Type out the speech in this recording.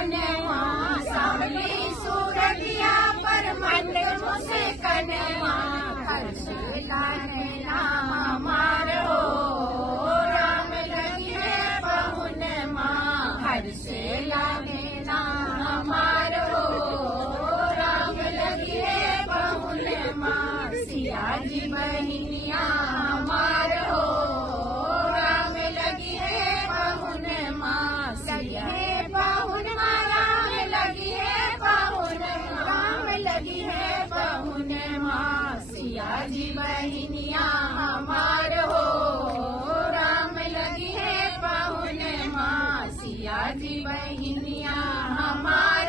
कनवा सावली सूरतिया पर मंड मुसे कनवा हर्षेला नैना हमारो राम लगी है पहुन माँ हर्षेला नैना हमारो राम लगी है पहुन माँ सिया जी बहनिया हमारो राम लगी है पहुन माँ सिया पहुन माँ राम लगी है पहुन राम लगी है पहुन माँ सिया जी बहनिया हमारो राम लगी है पहुन माँ सिया जी बहनिया हमारो